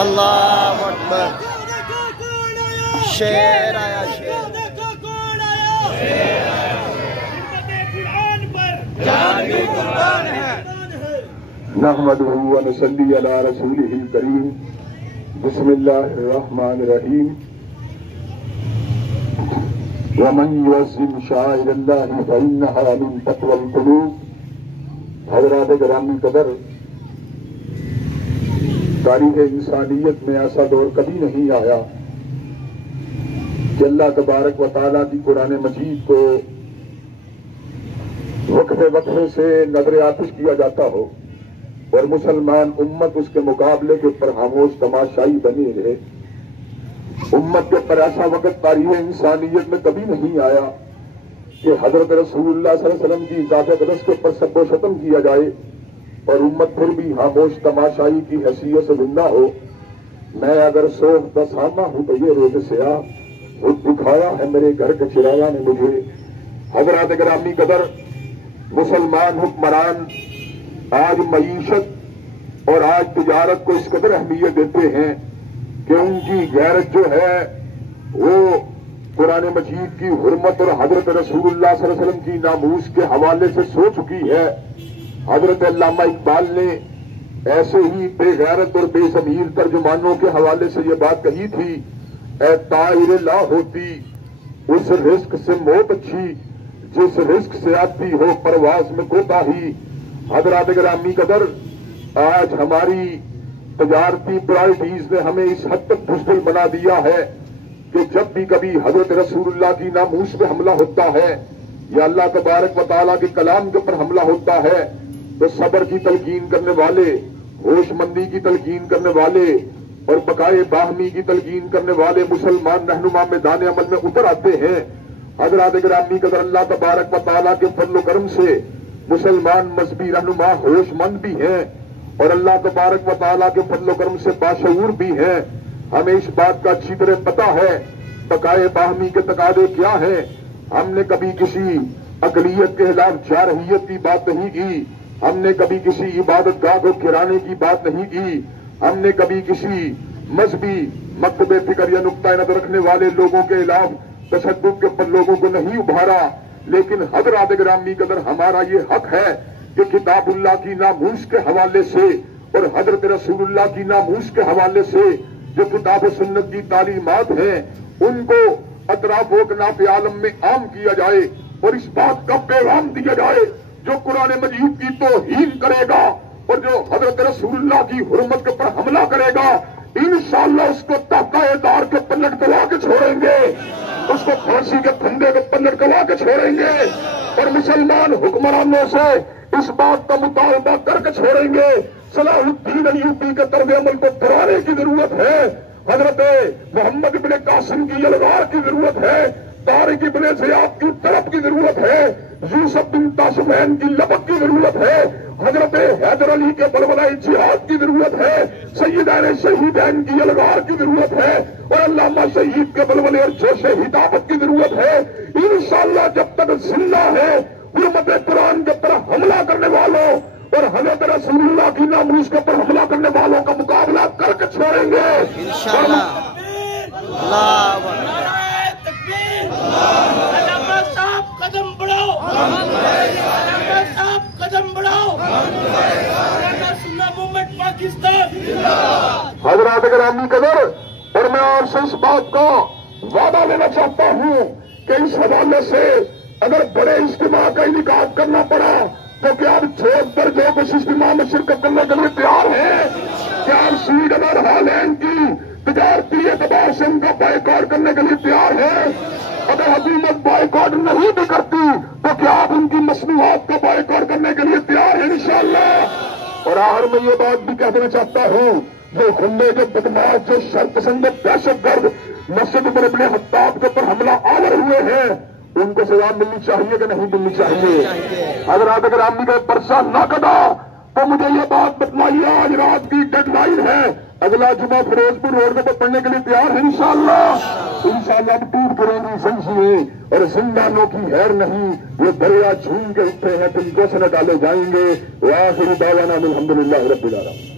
اللہ اکبر، شیر آیا شیر، نحمدہ و نصلی علی رسولہ الکریم، بسم اللہ الرحمن الرحیم۔ ومن یعظم شعائر اللہ فإنہا من تقوی القلوب۔ حضرات گرامی قدر، تاریخ انسانیت میں ایسا دور کبھی نہیں آیا کہ اللہ تبارک و تعالیٰ کی قرآن مجید کو وقفے وقفے سے نظر آتش کیا جاتا ہو اور مسلمان امت اس کے مقابلے کے اوپر خاموش تماشائی بنی رہے۔ امت کے اوپر ایسا وقت تاریخ انسانیت میں کبھی نہیں آیا کہ حضرت رسول اللہ صلی اللہ علیہ وسلم کی ذات اقدس کے اوپر سب و شتم کیا جائے اور امت پھر بھی خاموش تماشائی کی حیثیت سے زندہ ہو۔ میں اگر سوخ دسامہ ہوں تو یہ روز سیاہ خود دکھایا ہے میرے گھر کے چراغاں نے مجھے۔ حضرات گرامی قدر، مسلمان حکمران آج معیشت اور آج تجارت کو اس قدر اہمیت دیتے ہیں کہ ان کی غیرت جو ہے وہ قرآن مجید کی حرمت اور حضرت رسول اللہ صلی اللہ علیہ وسلم کی ناموس کے حوالے سے سو چکی ہے۔ حضرت علامہ اقبال نے ایسے ہی بے غیرت اور بے ضمیر ترجمانوں کے حوالے سے یہ بات کہی تھی، اے طائر لا ہوتی اس رزق سے موت اچھی، جس رزق سے آتی ہو پرواز میں کوتاہی۔ حضرات گرامی قدر، آج ہماری تجارتی پرائرٹیز نے ہمیں اس حد تک بزدل بنا دیا ہے کہ جب بھی کبھی حضرت رسول اللہ کی ناموس پہ حملہ ہوتا ہے یا اللہ تبارک و تعالیٰ کے کلام کے اوپر حملہ ہوتا ہے تو صبر کی تلقین کرنے والے، ہوش مندی کی تلقین کرنے والے اور بقائے باہمی کی تلقین کرنے والے مسلمان رہنما میدان عمل میں اتر آتے ہیں۔ حضرات گرامی قدر، اللہ تبارک و تعالیٰ کے فضل و کرم سے مسلمان مذہبی رہنما ہوش مند بھی ہیں اور اللہ تبارک و تعالیٰ کے فضل و کرم سے باشعور بھی ہیں۔ ہمیں اس بات کا اچھی طرح پتہ ہے بقائے باہمی کے تقاضے کیا ہیں۔ ہم نے کبھی کسی اقلیت کے خلاف جارحیت کی بات نہیں کی، ہم نے کبھی کسی عبادت گاہ کو گرانے کی بات نہیں کی، ہم نے کبھی کسی مذہبی مکتب فکر یا نقطۂ نظر رکھنے والے لوگوں کے خلاف تشدد کے اوپر لوگوں کو نہیں ابھارا۔ لیکن حضرات گرامی قدر، ہمارا یہ حق ہے کہ کتاب اللہ کی ناموس کے حوالے سے اور حضرت رسول اللہ کی ناموس کے حوالے سے جو کتاب و سنت کی تعلیمات ہیں ان کو اطراف و اکناف عالم میں عام کیا جائے اور اس بات کا پیغام دیا جائے جو قرآن مجید کی توہین کرے گا اور جو حضرت رسول اللہ کی حرمت کے اوپر حملہ کرے گا، انشاءاللہ اس کو تحتائے دار کے پر لٹکوا کے چھوڑیں گے، اس کو پھانسی کے پھندے کے پر لٹکوا کے چھوڑیں گے اور مسلمان حکمرانوں سے اس بات کا مطالبہ کر کے چھوڑیں گے۔ صلاح الدین ایوبی کے طرز عمل کو دہرانے کی ضرورت ہے، حضرت محمد ابن قاسم کی یلغار کی ضرورت ہے، طارق ابن زیاد کی طرف کی ضرورت ہے، یوسف بن تاشفین کی لبک کی ضرورت ہے، حضرت حیدر علی کے بلبلہ جہاد کی ضرورت ہے، سیدین شہیدین کی یلغار کی ضرورت ہے اور علامہ شہید کے بلبلے اور جوش ہدایت کی ضرورت ہے۔ انشاءاللہ جب تک زندہ ہے حرمت قرآن کے پر حملہ کرنے والوں اور حضرت رسول اللہ کی ناموس کے پر حملہ کرنے والوں کا مقابلہ کر کے چھوڑیں گے انشاءاللہ۔ اللہ علامہ صاحب قدم بڑھاؤ، علامہ صاحب قدم بڑھاؤ، علامہ سنہ موومنٹ پاکستان۔ حضرات گرامی قدر، اور میں آپ سے اس بات کا وعدہ لینا چاہتا ہوں کہ اس حوالے سے اگر بڑے اجتماع کا انعقاد کرنا پڑا تو کیا آپ چھوٹ پر جو کچھ اجتماع میں شرکت کرنے کے لیے تیار ہیں؟ کیا آپ سویڈن اور ہالینڈ کی تجارتی اعتبار سے ان کا بائیکاٹ کرنے کے لیے تیار ہیں؟ اگر حکومت بائیکاٹ نہیں بھی کرتی تو کیا آپ ان کی مصنوعات کا بائیکاٹ کرنے کے لیے تیار ہیں انشاءاللہ؟ اور آخر میں یہ بات بھی کہہ دینا چاہتا ہوں، جو خندے کے بدماش، جو شر پسند دہشت گرد مسجد پر ابن خطاب کے اوپر حملہ آور ہوئے ہیں، ان کو سزا ملنی چاہیے کہ نہیں ملنی چاہیے؟ حضرات اگر آدمی کا پرچہ نہ کٹا تو مجھے یہ بات بتلائیے، آج رات کی ڈیڈ لائن ہے، اگلا جمعہ فیروز پور روڈ پر پڑھنے کے لیے تیار ہے انشاءاللہ؟ انشاءاللہ اب ٹوٹ کریں گی سنجیے اور زندانوں کی خیر نہیں، یہ دریا جھوم کے اٹھے ہیں، تم کو سے نہ ڈالے جائیں گے۔ وآخر دعوانا الحمدللہ رب العالمین۔